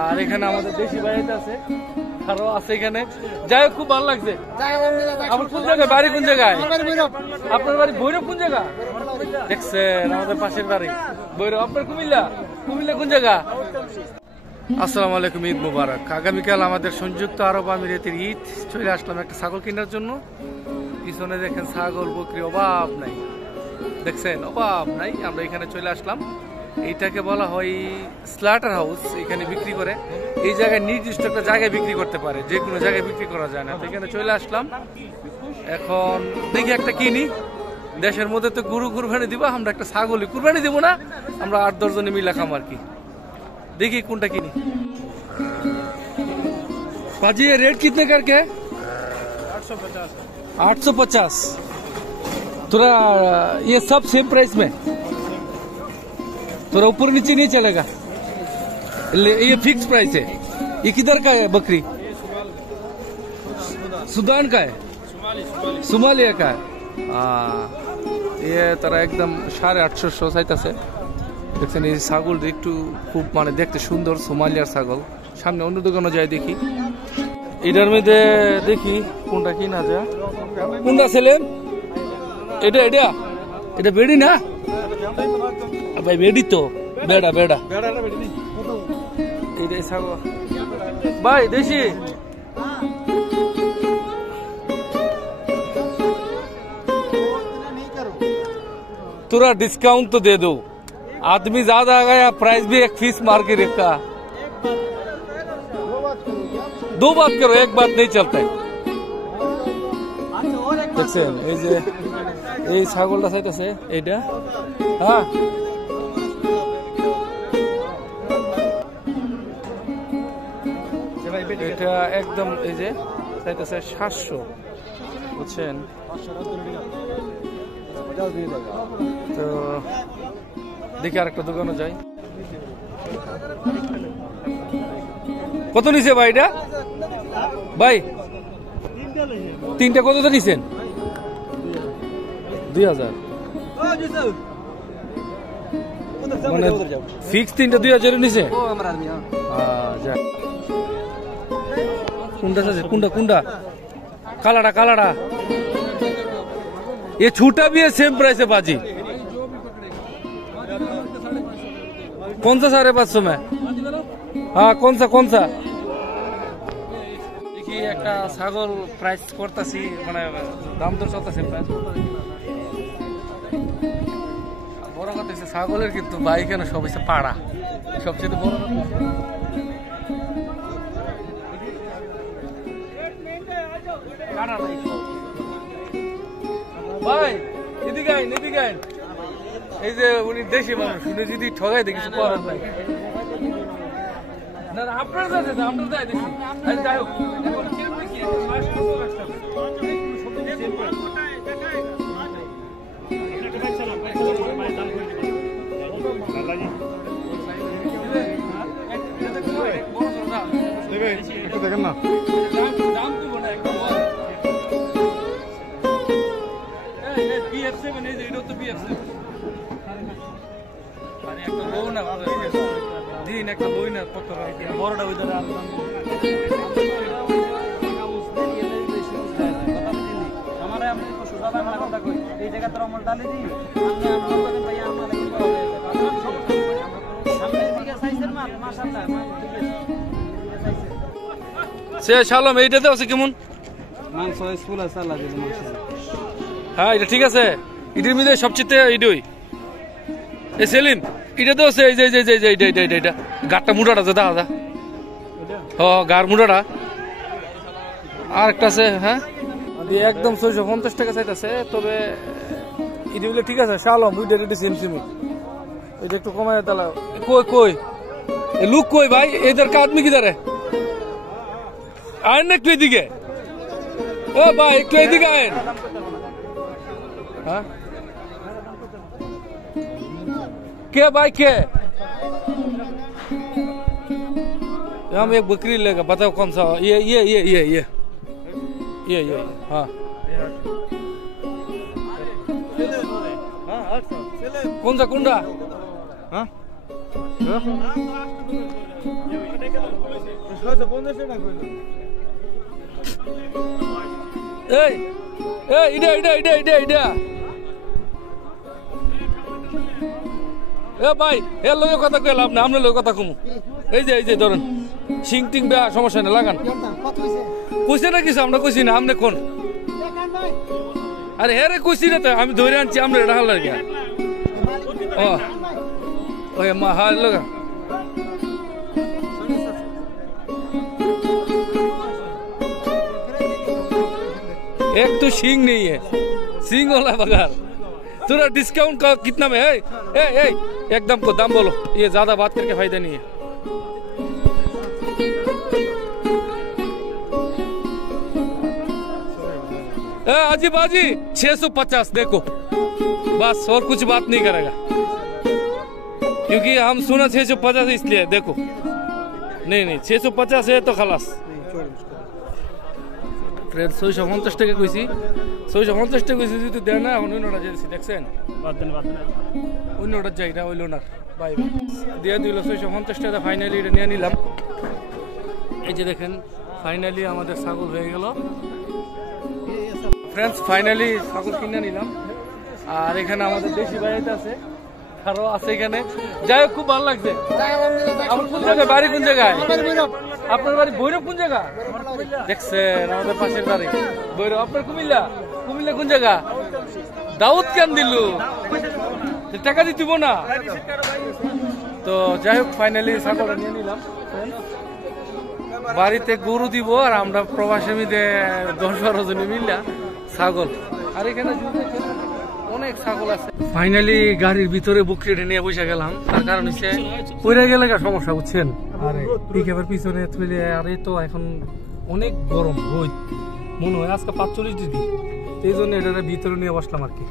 আর এখানে আমাদের দেশি বাইরে আছে, আরো আছে এখানে। যাই হোক, খুব ভালো লাগছে। আপনার কোন জায়গায় বাড়ি? কোন জায়গায় আপনার বাড়ি? ভৈরব। কোন জায়গা দেখছেন? আমাদের পাশের বাড়ি ভৈরব। আপনার কুমিল্লা? কুমিল্লা কোন জায়গা? আসসালামু আলাইকুম, ঈদ মুবারক। আগামীকাল আমাদের সংযুক্ত আরব আমিরাতের ঈদ। চলে আসলাম একটা ছাগল কেনার জন্য। পিছনে দেখেন ছাগল বকরি অভাব নাই, দেখছেন অভাব নাই। আমরা এখানে চলে আসলাম। এইটাকে বলা হয় স্লাটার হাউস। এখানে বিক্রি করে, এই জায়গায় নির্দিষ্ট একটা জায়গায় বিক্রি করতে পারে, যে কোনো জায়গায় বিক্রি করা যায় না। তো এখানে চলে আসলাম। এখন দেখি একটা কিনি। দেশের মধ্যে তো গরু কুরবানি দিব, আমরা একটা ছাগলই কুরবানি দিব না, আমরা 8-10 জনে মিলে খাম আর কি। देखिए कुंटा की नहीं पाजी। ये रेट कितने करके? 850। 850। थोड़ा ये सब सेम प्राइस में, थोड़ा ऊपर नीचे नहीं चलेगा? ये फिक्स प्राइस है। ये किधर का है बकरी? सुदान का है, सोमालिया का है। ये तरह एकदम 850 চাইতা আছে। দেখছেন এই ছাগল একটু খুব মানে দেখতে সুন্দর, সোমালিয়ার ছাগল। সামনে অন্য দোকানে যাই দেখি, এটার মধ্যে দেখি কোনটা কিনা যায়। কোনটা ছেলে? এটা এটা এটা বেড়ি না ভাই? বেড়ি তো, বেড়া বেড়া এটাই ছাগল ভাই, দেশি। थोड़ा डिस्काउंट तो दे दो, आदमी ज्यादा आ गया, प्राइस भी एक फीस मार के रखा। 2 बात करो, एक बात नहीं चलता है। দেখছেন এই যে এই ছাগলটা চাইতেছে এইটা। হ্যাঁ এটা একদম এই যে চাইতেছে 700, বুঝছেন? তো দেখি আর একটা দোকানে যাই। কত নিছে ভাই এটা? ভাই তিনটা কত নিছেন? 2000। মানে ফিক্স তিনটা 2000 নিছে। কোনটা আছে? কোনটা কোনটা? কালাটা কালাটা। ये छूटा भी है सेम प्राइस है बाजी। कौन सा 550 में? हाँ कौन सा? देखिए একটা ছাগল প্রাইস করতেছি, মানে দাম দর চলতেছে। প্রাইস বড় কথা হচ্ছে ছাগলের, কিন্তু ভাই কেন সব হচ্ছে পাড়া সবচেয়ে বড় কথা। ভাই এদিকে আইন, এদিকে আইন। এই যে উনি দেশি মানুষ, উনি যদি ঠগাই দেখি করার নাই। না আপনার যাই দেখি। যাই হোক, দেখেন না দিন একটা বই না কত বড়টা ওই ধরে এই জায়গা তোর আমল ডালে দিই। সে শালম এইটাতে আছে কেমন মাংস? হ্যাঁ এটা ঠিক আছে। এটার মধ্যে সবচেয়ে এইটাই এই সেলিম, এটা তো আছে এই যে এইটা গাড়টা মুড়াটা যে দেখা যা। ও গাড় মুড়াটা। আর একটা আছে, হ্যাঁ একদম 650 টাকা চাইতেছে। তবে এটা বলে ঠিক আছে শালম, ওইটা রেডি সিমসিমি। এটা একটু কমায় তাহলে। কই লুক কই ভাই? এদের কা আদমি কিধারে? আয়েন না একটু এদিকে। ও ভাই একটু এদিকে আয়েন। हाँ क्या भाई क्या? हम एक बकरी लेगा, बताओ कौन सा? ये हाँ कौन सा कुंडा? हाँ এই এই ইডা ইডা ইডা ইডা ইডা এ ভাই এর লগে কথা কইলাম না আমরা লগে কথা কমু এই যে ধরেন সিং টিং বে সমস্যা না লাগান কইছে না কিছু আমরা কইছি না আমনে কোন আরে হেরে কইছি না তো আমি ধরে আনছি আমরা এটা হাল লাগা ও ওই মা হাল লাগা एक तो सींग नहीं है सींग वाला बगार थोड़ा डिस्काउंट का कितना में है ए एकदम को दाम बोलो ये ज्यादा बात करके फायदा नहीं है अजी बाजी 650 देखो बस और कुछ बात नहीं करेगा क्योंकि हम सुना 650 इसलिए देखो नहीं 650 है तो खलास 650 টাকা কইছি 650 টাকা কইছি যদি দেন না অন্যটা যাইছি দেখছেন বাদ দেন অন্যটা যাই না হইলো না বাই দিয়ে দিল 650 টাকা ফাইনালি এটা নিয়ে নিলাম এই যে দেখেন ফাইনালি আমাদের ছাগল হয়ে গেল फ्रेंड्स ফাইনালি ছাগল কিনে নিলাম আর এখানে আমাদের দেশি ভাইটা আছে আরো আছে এখানে যাই খুব ভালো লাগছে আমার কোন জায়গায় বাড়ি কোন জায়গায় আপনার বাড়ি ভৈরব কোন জায়গা দেখছেন আমাদের পাশের বাড়ি ভৈরব আপনার কুমিল্লা কোন জায়গা দাউদ কেন দিল টাকা দিতে না তো যাই হোক ফাইনালি ছাগলটা নিয়ে নিলাম বাড়িতে গরু দিব আর আমরা প্রবাসী মিলে 10-12 জন মিললা ছাগল আর এখানে অনেক ছাগল আছে ফাইনালি গাড়ির ভিতরে বকরিটা নিয়ে বসে গেলাম তার কারণ হচ্ছে পড়ে গেলে সমস্যা বুঝছেন আরে পিকআপের পিছনে থইলে আরে তো এখন অনেক গরম রোদ মনে হয় আজকে 45 ডিগ্রি এই জন্য এটা ভিতরে নিয়ে বসলাম আর কি